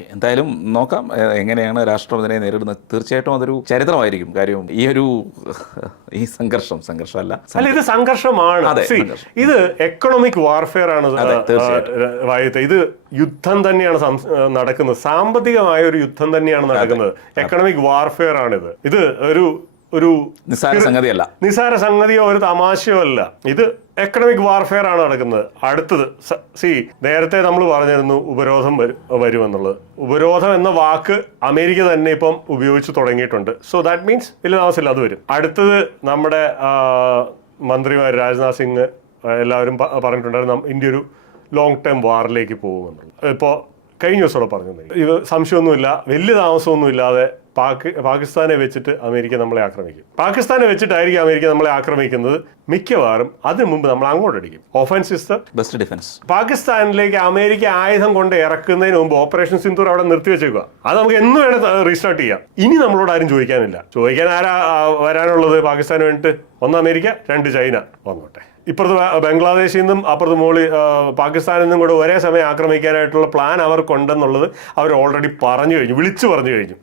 Okay, എന്തായാലും നോക്കാം എങ്ങനെയാണ് രാഷ്ട്രം ഇതിനെ നേരിടുന്നത്. തീർച്ചയായിട്ടും അതൊരു ചരിത്രമായിരിക്കും. കാര്യം ഈ സംഘർഷമല്ല, അല്ല ഇത് സംഘർഷമാണ്. ഇത് എക്കണോമിക് വാർഫെയർ ആണ് വായുത്തെ. ഇത് യുദ്ധം തന്നെയാണ് നടക്കുന്നത്, സാമ്പത്തികമായ ഒരു യുദ്ധം തന്നെയാണ് നടക്കുന്നത്. എക്കണോമിക് വാർഫെയർ ആണിത്. ഇത് ഒരു നിസ്സാര സംഗതിയോ ഒരു തമാശയോ അല്ല. ഇത് എക്കണോമിക് വാർഫെയർ ആണ് നടക്കുന്നത്. അടുത്തത് നേരത്തെ നമ്മൾ പറഞ്ഞിരുന്നു ഉപരോധം വരുമെന്നുള്ളത്. ഉപരോധം എന്ന വാക്ക് അമേരിക്ക തന്നെ ഇപ്പം ഉപയോഗിച്ച് തുടങ്ങിയിട്ടുണ്ട്. സോ ദാറ്റ് മീൻസ് വലിയ താമസമില്ല അത് വരും. അടുത്തത് നമ്മുടെ മന്ത്രിമാർ രാജ്നാഥ് സിംഗ് എല്ലാവരും പറഞ്ഞിട്ടുണ്ടായിരുന്നു ഇന്ത്യ ഒരു ലോങ് ടേം വാറിലേക്ക് പോകുമെന്നുള്ളത്. ഇപ്പോൾ കഴിഞ്ഞ ദിവസം പറഞ്ഞു ഇത് സംശയമൊന്നുമില്ല, വലിയ താമസമൊന്നുമില്ലാതെ പാകിസ്ഥാനെ വെച്ചിട്ട് അമേരിക്ക നമ്മളെ ആക്രമിക്കും. പാകിസ്ഥാനെ വെച്ചിട്ടായിരിക്കും അമേരിക്ക നമ്മളെ ആക്രമിക്കുന്നത് മിക്കവാറും. അതിനു മുമ്പ് നമ്മൾ അങ്ങോട്ടടിക്കും. Offence is the best defence. പാകിസ്ഥാനിലേക്ക് അമേരിക്ക ആയുധം കൊണ്ട് ഇറക്കുന്നതിന് മുമ്പ് ഓപ്പറേഷൻ സിന്ദൂർ അവിടെ നിർത്തിവെച്ചേക്കുക. അത് നമുക്ക് എന്ന് വേണം റീസ്റ്റാർട്ട് ചെയ്യാം. ഇനി നമ്മളോട് ആരും ചോദിക്കാനില്ല. ചോദിക്കാൻ ആരാ വരാനുള്ളത്? പാകിസ്ഥാന് വേണ്ടിയിട്ട് ഒന്ന് അമേരിക്ക, രണ്ട് ചൈന വന്നോട്ടെ. ഇപ്പുറത്ത് ബംഗ്ലാദേശിൽ നിന്നും അപ്പുറത്ത് പാകിസ്ഥാനിൽ നിന്നും കൂടെ ഒരേ സമയം ആക്രമിക്കാനായിട്ടുള്ള പ്ലാൻ അവർക്കുണ്ടെന്നുള്ളത് അവർ ഓൾറെഡി വിളിച്ചു പറഞ്ഞു കഴിഞ്ഞു.